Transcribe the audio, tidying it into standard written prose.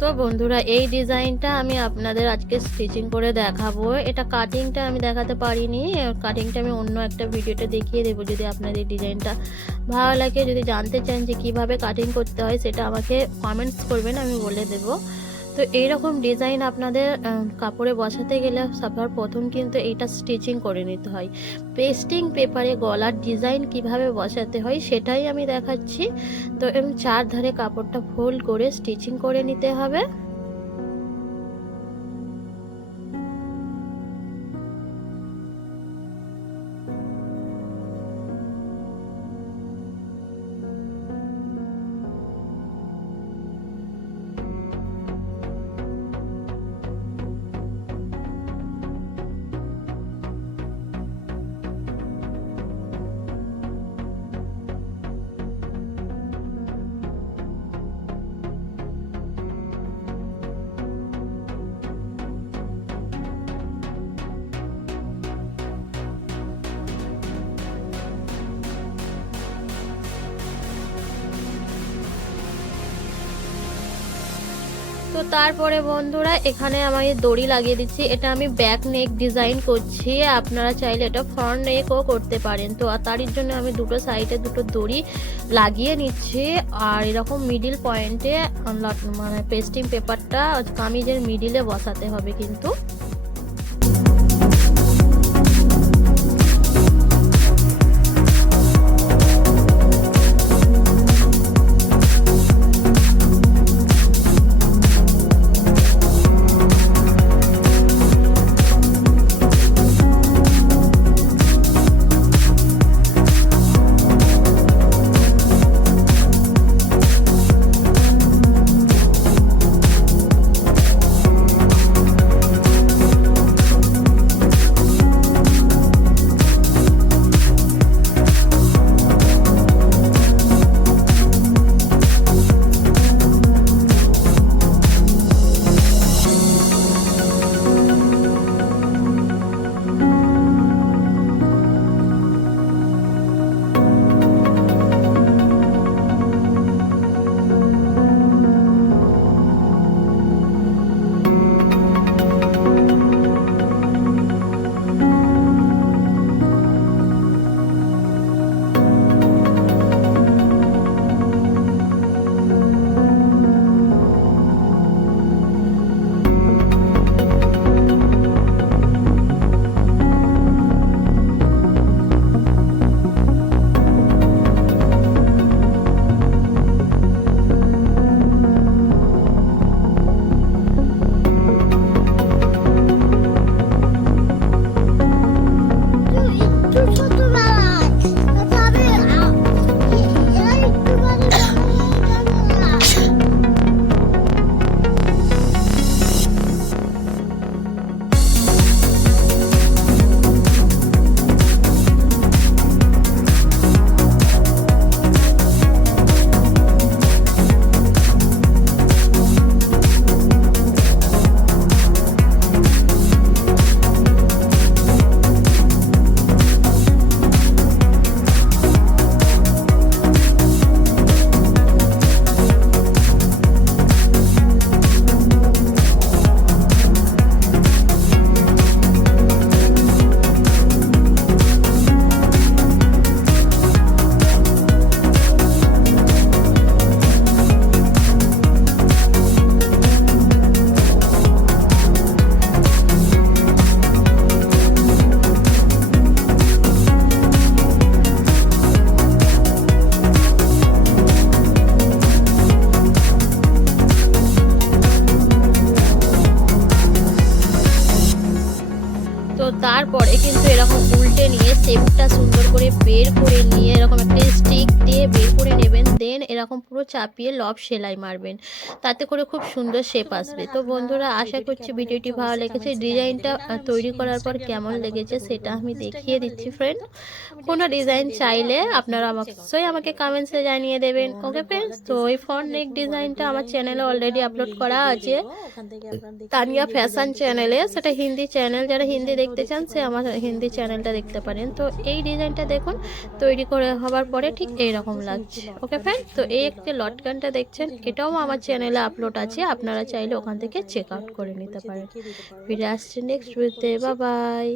তো বন্ধুরা, এই ডিজাইনটা আমি আপনাদের আজকে স্টিচিং করে দেখাবো। এটা কাটিংটা আমি দেখাতে পারিনি, কাটিংটা আমি অন্য একটা ভিডিওতে দেখিয়ে দেবো। যদি আপনাদের ডিজাইনটা ভালো লাগে, যদি জানতে চান যে কিভাবে কাটিং করতে হয়, সেটা আমাকে কমেন্টস করবেন, আমি বলে দেবো। তো এইরকম ডিজাইন আপনাদের কাপড়ে বসাতে গেলে সবার প্রথম কিন্তু এইটা স্টিচিং করে নিতে হয়। পেস্টিং পেপারে গলার ডিজাইন কিভাবে বসাতে হয় সেটাই আমি দেখাচ্ছি। তো চারধারে কাপড়টা ফোল্ড করে স্টিচিং করে নিতে হবে। তো তারপরে বন্ধুরা, এখানে আমি দড়ি লাগিয়ে দিচ্ছি। এটা আমি ব্যাক নেক ডিজাইন করছি, আপনারা চাইলে এটা ফ্রন্ট নেকও করতে পারেন। তো তারই জন্য আমি দুটো সাইডে দুটো দড়ি লাগিয়ে নিচ্ছি। আর এরকম মিডিল পয়েন্টে মানে পেস্টিং পেপারটা কামিজের মিডিলে বসাতে হবে কিন্তু। তো তারপরে কিন্তু এরকম উল্টে নিয়ে শেপটা সুন্দর করে বের করে নিয়ে এরকম একটা স্টিক দিয়ে বের করে নেবেন। দেন এরকম পুরো চাপিয়ে লব সেলাই মারবেন, তাতে করে খুব সুন্দর শেপ আসবে। তো বন্ধুরা, আশা করছি ভিডিওটি ভালো লেগেছে। ডিজাইনটা তৈরি করার পর কেমন লেগেছে সেটা আমি দেখিয়ে দিচ্ছি ফ্রেন্ড। কোনো ডিজাইন চাইলে আপনারা অবশ্যই আমাকে কমেন্টসে জানিয়ে দেবেন। ওকে ফ্রেন্ডস, তো এই ফ্রন্ট নেক ডিজাইনটা আমার চ্যানেলে অলরেডি আপলোড করা আছে, তানিয়া ফ্যাশন চ্যানেলে। সেটা হিন্দি চ্যানেল, যারা হিন্দি দেখতে চান সে আমার হিন্দি চ্যানেলটা দেখতে পারেন। তো এই ডিজাইনটা দেখুন, তৈরি করে হওয়ার পরে ঠিক এইরকম লাগছে। ওকে ফ্রেন্ড, তো এই একটা লটকানটা দেখছেন, এটাও আমার চ্যানেলে আপলোড আছে, আপনারা চাইলে ওখান থেকে চেক আউট করে নিতে পারেন। ফিরে আসছি নেক্সট ভিডিওতে, বাই বাই।